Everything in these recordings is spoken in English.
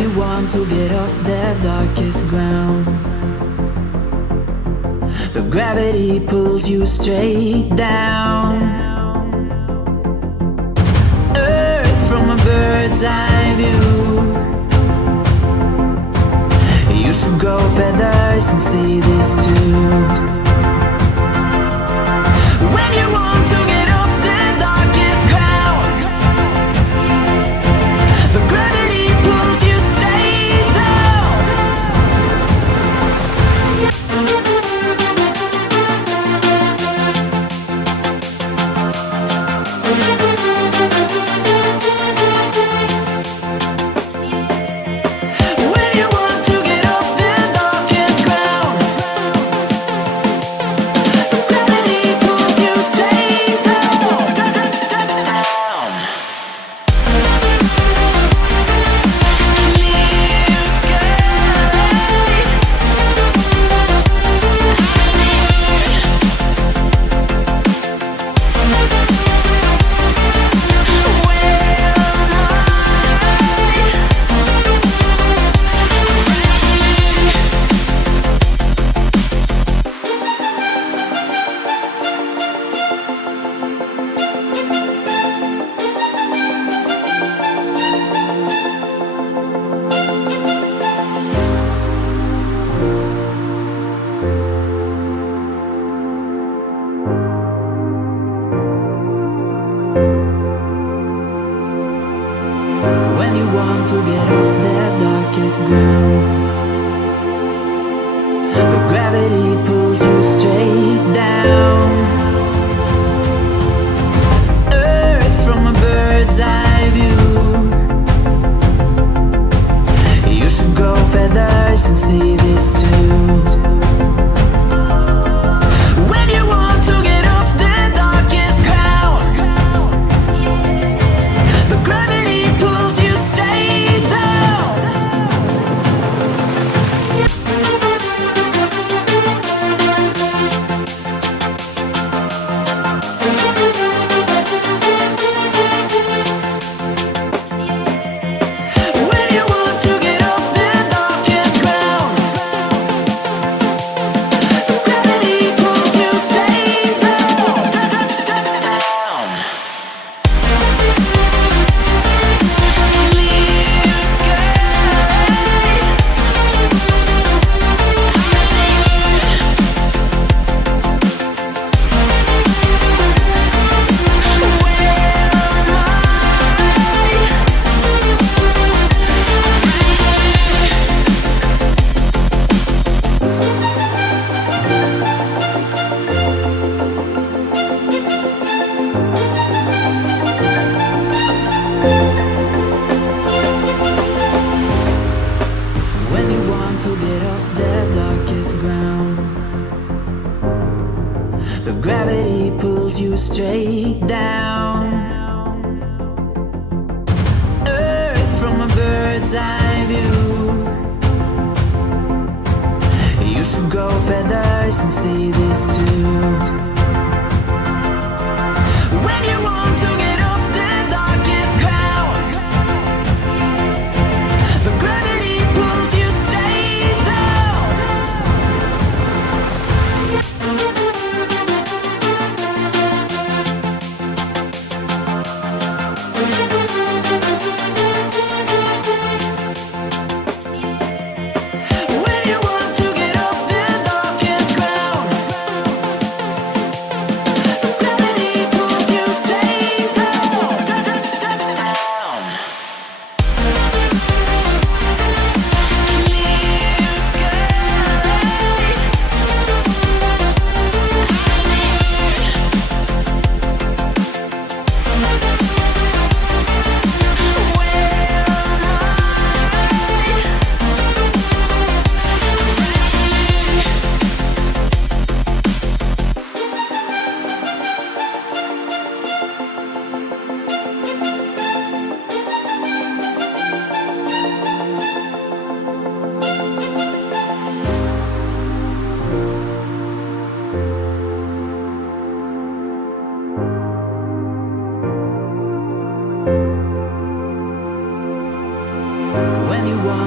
you want to get off the darkest ground, but gravity pulls you straight down. Earth from a bird's eye view. You should grow feathers and see this too. When you want to get off the darkest ground, but gravity pulls you straight down. When you want to get off the darkest ground, but gravity pulls you straight down. Clear sky. When you want to get off the darkest ground, but gravity pulls you straight down. Earth from a bird's eye view. You should grow feathers and see this too. When you want to get off the darkest ground, but gravity pulls you straight down. When you want to get off the darkest ground, but gravity pulls you straight down. Clear sky. When you want to get off the darkest ground, but gravity pulls you straight down. Earth from a bird's eye view. You should grow feathers and see this too. When you want to get off the darkest ground, but gravity pulls you straight down. When you want to get off the darkest ground,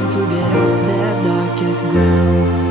want to get off that darkest ground.